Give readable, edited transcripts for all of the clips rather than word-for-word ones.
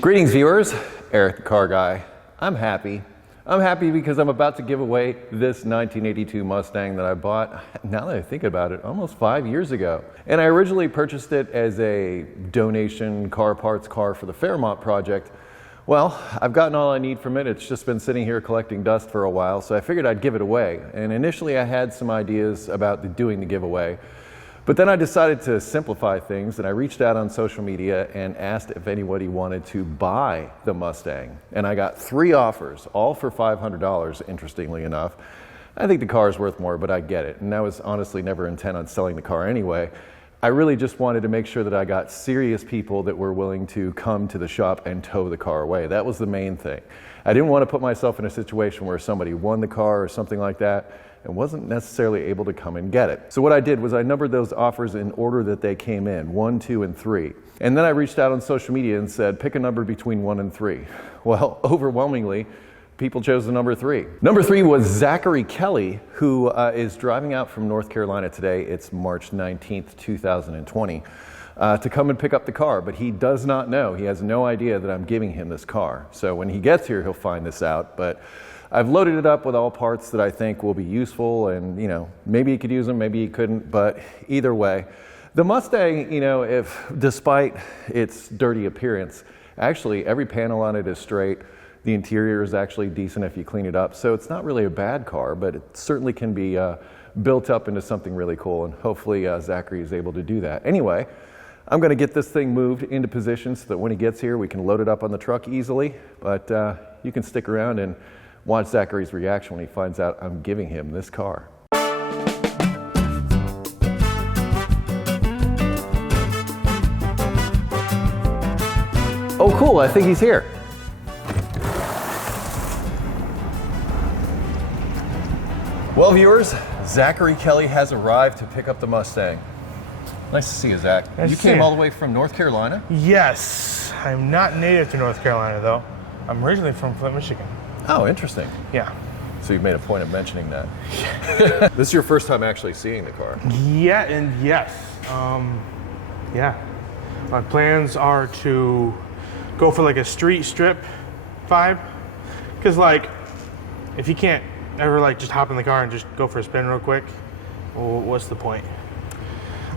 Greetings viewers, Eric the Car Guy. I'm happy. I'm happy because I'm about to give away this 1982 Mustang that I bought, now that I think about it, almost 5 years ago. And I originally purchased it as a donation car parts car for the Fairmont project. Well, I've gotten all I need from it. It's just been sitting here collecting dust for a while, so I figured I'd give it away. And initially I had some ideas about doing the giveaway. But then I decided to simplify things, and I reached out on social media and asked if anybody wanted to buy the Mustang. And I got 3 offers, all for $500, interestingly enough. I think the car is worth more, but I get it. And I was honestly never intent on selling the car anyway. I really just wanted to make sure that I got serious people that were willing to come to the shop and tow the car away. That was the main thing. I didn't want to put myself in a situation where somebody won the car or something like that and wasn't necessarily able to come and get it. So what I did was I numbered those offers in order that they came in, 1, 2, and 3. And then I reached out on social media and said, pick a number between 1 and 3. Well, overwhelmingly, people chose the number 3. Number 3 was Zachary Kelley, who is driving out from North Carolina today. It's March 19th, 2020, to come and pick up the car. But he does not know, he has no idea that I'm giving him this car. So when he gets here, he'll find this out. But I've loaded it up with all parts that I think will be useful, and maybe he could use them, maybe he couldn't, but either way. The Mustang, if despite its dirty appearance, actually every panel on it is straight. The interior is actually decent if you clean it up, so it's not really a bad car, but it certainly can be built up into something really cool, and hopefully Zachary is able to do that. Anyway, I'm going to get this thing moved into position so that when he gets here we can load it up on the truck easily, but you can stick around and watch Zachary's reaction when he finds out I'm giving him this car. Oh cool, I think he's here. Well viewers, Zachary Kelley has arrived to pick up the Mustang. Nice to see you, Zach. You came all the way from North Carolina? Yes, I'm not native to North Carolina though. I'm originally from Flint, Michigan. Oh, interesting. Yeah. So you've made a point of mentioning that. This is your first time actually seeing the car. Yeah, and yes. Yeah. My plans are to go for like a street strip vibe. Cause like, if you can't ever like just hop in the car and just go for a spin real quick, well, what's the point?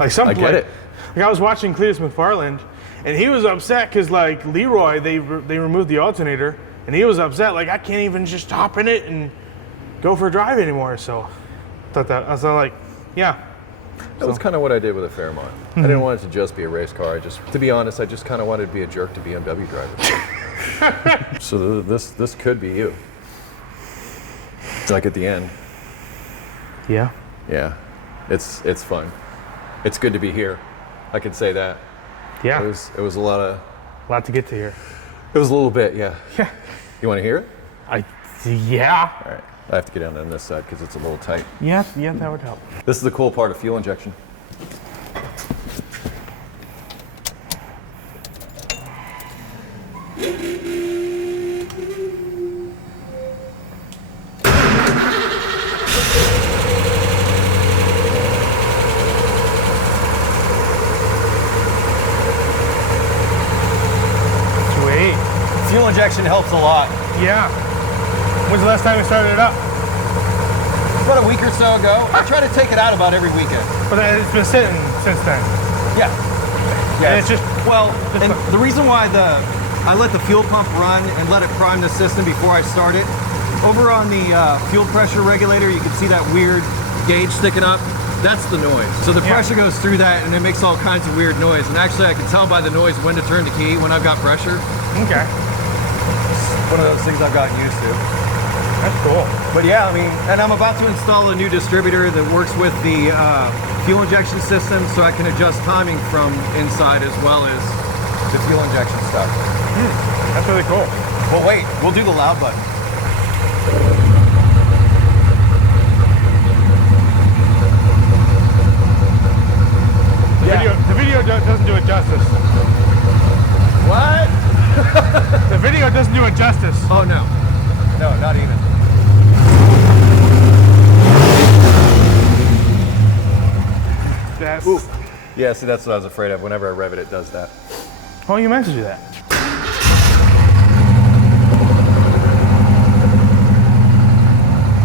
Like I get it. Like I was watching Cletus McFarland and he was upset cause like Leroy, they removed the alternator. And he was upset, like I can't even just hop in it and go for a drive anymore. So I was like, yeah. That was kind of what I did with a Fairmont. I didn't want it to just be a race car. To be honest, I just kind of wanted to be a jerk to BMW drivers. So this could be you. Like at the end. Yeah. Yeah, it's fun. It's good to be here. I can say that. Yeah. It was a lot to get to here. It was a little bit, yeah. Yeah. You want to hear it? Yeah. All right. I have to get down on this side because it's a little tight. Yeah, that would help. This is the cool part of fuel injection. Fuel injection helps a lot. Yeah. When's the last time you started it up? About a week or so ago. I try to take it out about every weekend. But it's been sitting since then. Yeah. And it's just, and the reason why I let the fuel pump run and let it prime the system before I start it, over on the fuel pressure regulator, you can see that weird gauge sticking up. That's the noise. So the pressure goes through that and it makes all kinds of weird noise. And actually I can tell by the noise when to turn the key when I've got pressure. Okay. One of those things I've gotten used to. That's cool. But yeah, and I'm about to install a new distributor that works with the fuel injection system so I can adjust timing from inside as well as the fuel injection stuff. That's really cool. Well wait, we'll do the loud button. The video doesn't do it justice. What? The video doesn't do it justice. Oh no. No, not even. That's... Yeah, see, that's what I was afraid of. Whenever I rev it, it does that. Well, you meant to do that.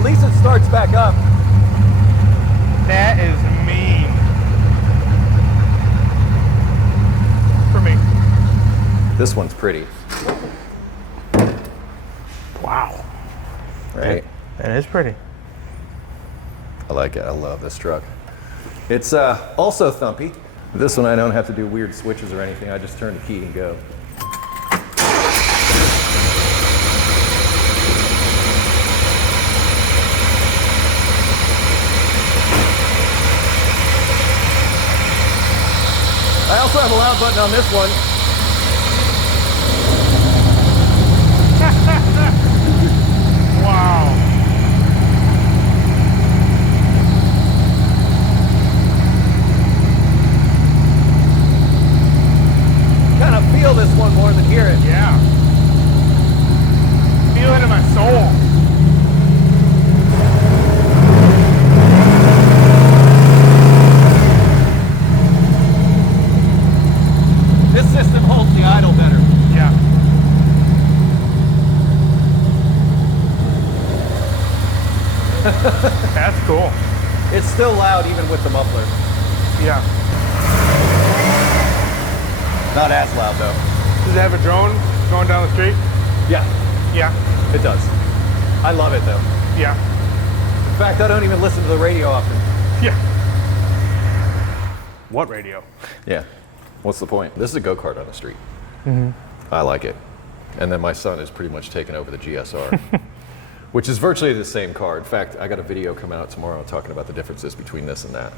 At least it starts back up. That is mean. For me. This one's pretty. Wow. Right? That is pretty. I like it. I love this truck. It's also thumpy. This one I don't have to do weird switches or anything. I just turn the key and go. I also have a loud button on this one. Wow. Kind of feel this one more than hear it. Yeah. Feel it in my soul. This system holds the idle better. Yeah. That's cool. It's still loud even with the muffler. Yeah. Not as loud though. Does it have a drone going down the street? Yeah, Yeah. it does. I love it though. Yeah. In fact, I don't even listen to the radio often. Yeah. What radio? Yeah. What's the point? This is a go-kart on the street. Mm-hmm. I like it. And then my son has pretty much taken over the GSR, which is virtually the same car. In fact, I got a video coming out tomorrow talking about the differences between this and that.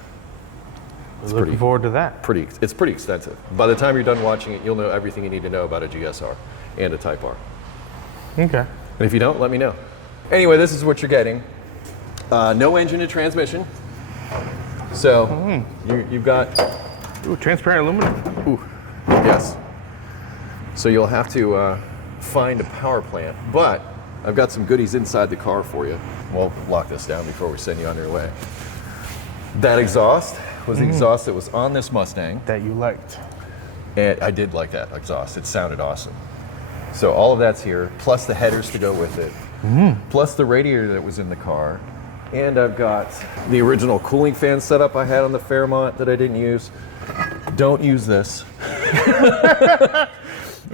Looking forward to that. It's pretty extensive. By the time you're done watching it, you'll know everything you need to know about a GSR and a Type R. Okay. And if you don't, let me know. Anyway, this is what you're getting. No engine and transmission. So you've got... Ooh, transparent aluminum. Ooh, yes. So you'll have to find a power plant, but I've got some goodies inside the car for you. We'll lock this down before we send you on your way. That exhaust was the exhaust that was on this Mustang. That you liked. And I did like that exhaust. It sounded awesome. So all of that's here, plus the headers to go with it, plus the radiator that was in the car. And I've got the original cooling fan setup I had on the Fairmont that I didn't use. Don't use this. I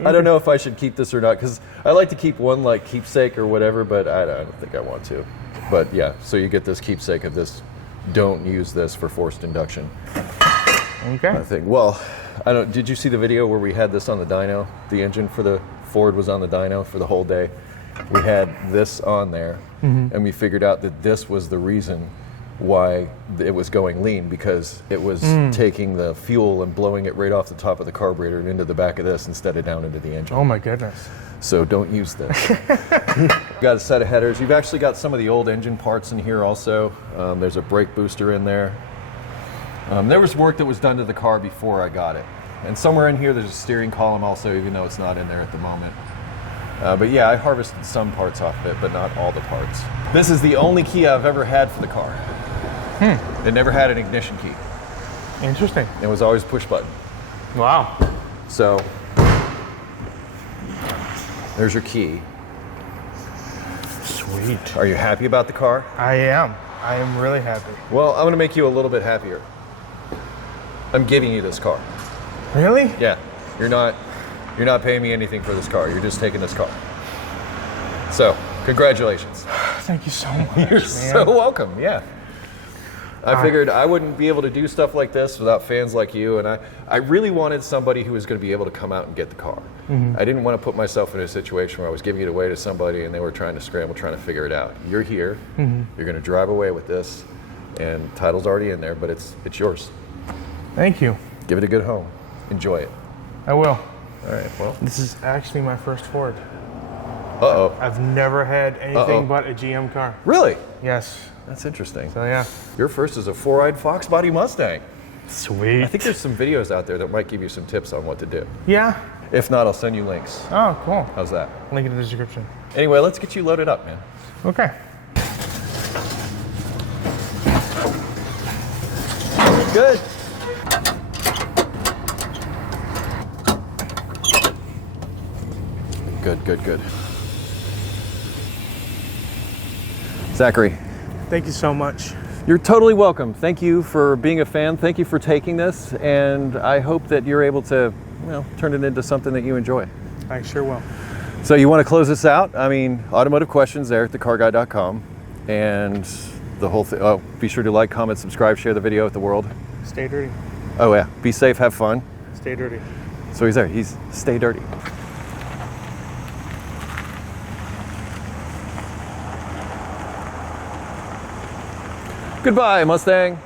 don't know if I should keep this or not, because I like to keep one like keepsake or whatever, but I don't think I want to. But yeah, so you get this keepsake of this. Don't use this for forced induction. Okay. I think. Well, I don't. Did you see the video where we had this on the dyno? The engine for the Ford was on the dyno for the whole day. We had this on there, and we figured out that this was the reason why it was going lean, because it was taking the fuel and blowing it right off the top of the carburetor and into the back of this instead of down into the engine. Oh my goodness. So don't use this. Got a set of headers. You've actually got some of the old engine parts in here also. There's a brake booster in there. There was work that was done to the car before I got it. And somewhere in here there's a steering column also, even though it's not in there at the moment. But yeah, I harvested some parts off of it, but not all the parts. This is the only key I've ever had for the car. It never had an ignition key. Interesting. It was always push button. Wow. So there's your key. Sweet. Are you happy about the car? I am. I am really happy. Well, I'm gonna make you a little bit happier. I'm giving you this car. Really? Yeah, you're not paying me anything for this car. You're just taking this car. So, congratulations. Thank you so much. You're man. so welcome. Yeah. I figured I wouldn't be able to do stuff like this without fans like you, and I really wanted somebody who was going to be able to come out and get the car. I didn't want to put myself in a situation where I was giving it away to somebody and they were trying to scramble, trying to figure it out. You're here. You're going to drive away with this, and title's already in there, but it's yours. Thank you. Give it a good home. Enjoy it. I will. All right. Well. This is actually my first Ford. Uh-oh. I've never had anything but a GM car. Really? Yes. That's interesting. So yeah. Your first is a four-eyed fox body Mustang. Sweet. I think there's some videos out there that might give you some tips on what to do. Yeah. If not, I'll send you links. Oh, cool. How's that? Link in the description. Anyway, let's get you loaded up, man. Okay. Good. Good. Zachary, Thank you so much. you're totally welcome. Thank you for being a fan. Thank you for taking this, and I hope that you're able to, turn it into something that you enjoy. I sure will. So you want to close this out? I mean, automotive questions, EricTheCarGuy.com, and the whole thing. Oh, be sure to like, comment, subscribe, share the video with the world. Stay dirty. Oh yeah, be safe, have fun. Stay dirty. So he's there. He's stay dirty. Goodbye, Mustang.